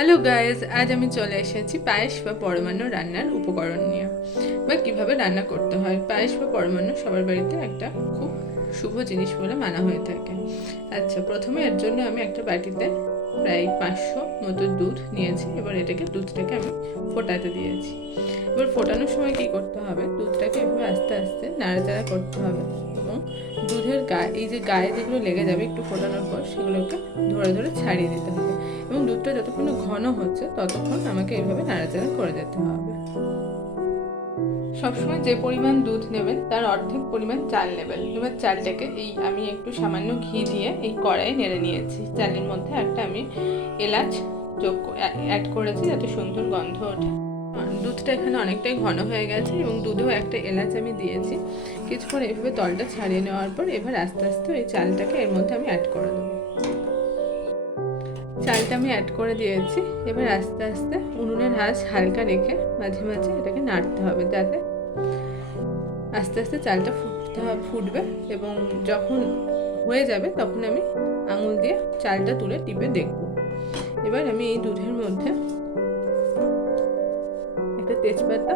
Hello guys, আজ আমি চলে এসেছি পায়েস বা পরমান্ন রান্নার উপকরণ নিয়ে বা কীভাবে রান্না করতে হয়। পায়েস বা পরমান্ন সবার বাড়িতে একটা খুব শুভ জিনিস বলে মানা হয়ে থাকে। আচ্ছা, প্রথমে এর জন্য আমি একটা বাটিতে প্রায় 500 মতো দুধ নিয়েছি। এবার দুধটাকে আমি ফোটাতে দিয়েছি। এবার ফোটানোর সময় কী করতে হবে, দুধটাকে এভাবে আস্তে আস্তে নাড়াচাড়া করতে হবে এবং দুধের গায়ে যেগুলো লেগে যাবে একটু ফোটানোর পর সেগুলোকে ধরে ধরে ছাড়িয়ে দিতে হবে এবং দুধটা যতক্ষণ ঘন হচ্ছে ততক্ষণ আমাকে এইভাবে নাড়াচাড়া করে যেতে হবে। সবসময় যে পরিমাণ দুধ নেবেন তার অর্ধেক পরিমাণ চাল নেবেন। এবার চালটাকে আমি একটু সামান্য ঘি দিয়ে এই কড়াইয়ে নেড়ে নিয়েছি। চালের মধ্যে একটা আমি এলাচ অ্যাড করেছি যাতে সুন্দর গন্ধ ওঠে। দুধটা এখানে অনেকটাই ঘন হয়ে গেছে এবং দুধেও একটা এলাচ আমি দিয়েছি। কিছুক্ষণ এইভাবে তলটা ছাড়িয়ে নেওয়ার পর এবার আস্তে আস্তে এই চালটাকে এর মধ্যে আমি অ্যাড করে দেবো। চালটা আমি অ্যাড করে দিয়েছি। এবার আস্তে আস্তে উনুনের আঁচ হালকা রেখে মাঝে মাঝে এটাকে নাড়তে হবে যাতে আস্তে আস্তে চালটা ফুটবে এবং যখন হয়ে যাবে তখন আমি আঙুল দিয়ে চালটা তুলে টিপে দেখব। এবার আমি এই দুধের মধ্যে একটা তেজপাতা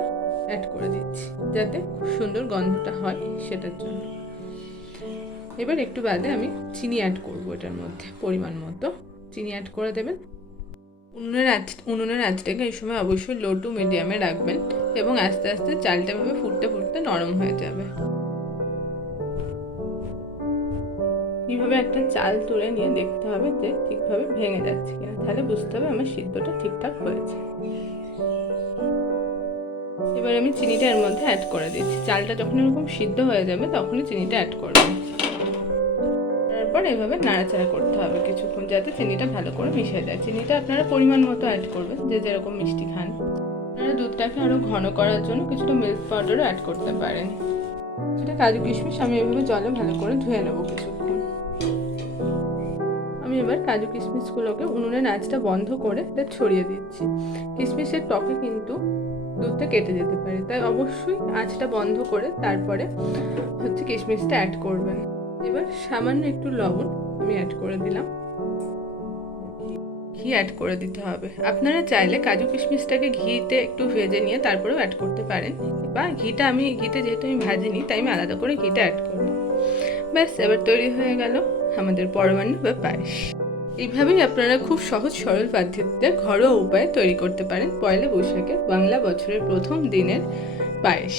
অ্যাড করে দিচ্ছি যাতে খুব সুন্দর গন্ধটা হয় সেটার জন্য। এবার একটু বাদে আমি চিনি অ্যাড করবো, এটার মধ্যে পরিমাণ মতো চিনি অ্যাড করে দেবেন। উনুনের আঁচটাকে এই সময় অবশ্যই লো টু মিডিয়ামে রাখবেন এবং আস্তে আস্তে চালটা ভাবে ফুটতে ফুটতে নরম হয়ে যাবে। এইভাবে একটা চাল তুলে নিয়ে দেখতে হবে যে ঠিকভাবে ভেঙে যাচ্ছে কিনা, তাহলে বুঝতে হবে আমার সিদ্ধটা ঠিকঠাক হয়েছে। এবার আমি চিনিটা এর মধ্যে অ্যাড করে দিচ্ছি। চালটা যখন এরকম সিদ্ধ হয়ে যাবে তখনই চিনিটা অ্যাড করবেন। তারপর এভাবে নাড়াচাড়া করতে হবে কিছুক্ষণ যাতে চিনিটা ভালো করে মিশে যায়। চিনিটা আপনারা পরিমাণ মতো অ্যাড করবেন, যে যেরকম মিষ্টি খান। আপনারা দুধটাকে আরও ঘন করার জন্য কিছুটা মিল্ক পাউডারও অ্যাড করতে পারেন। কিছুটা কাজু কিশমিশ আমি এভাবে জলে ভালো করে ধুয়ে নেব কিছুক্ষণ। আমি এবার কাজু কিশমিশগুলোকে উনুনের আঁচটা বন্ধ করে এটা ছড়িয়ে দিচ্ছি। কিশমিশের টকে কিন্তু দুধটা কেটে যেতে পারে, তাই অবশ্যই আঁচটা বন্ধ করে তারপরে কিশমিশটা অ্যাড করবেন। এবার সামান্য একটু লবণ আমি অ্যাড করে দিলাম। ঘি অ্যাড করে দিতে হবে। আপনারা চাইলে কাজু কিশমিশটাকে ঘিতে একটু ভেজে নিয়ে তারপরেও অ্যাড করতে পারেন, বা ঘিতে যেহেতু আমি ভাজিনি তাই আমি আলাদা করে ঘিটা অ্যাড করব। ব্যাস, এবার তৈরি হয়ে গেল আমাদের পরমান্ন বা পায়েস। এইভাবেই আপনারা খুব সহজ সরল পদ্ধতিতে ঘরোয়া উপায়ে তৈরি করতে পারেন পয়লা বৈশাখে বাংলা বছরের প্রথম দিনের পায়েস।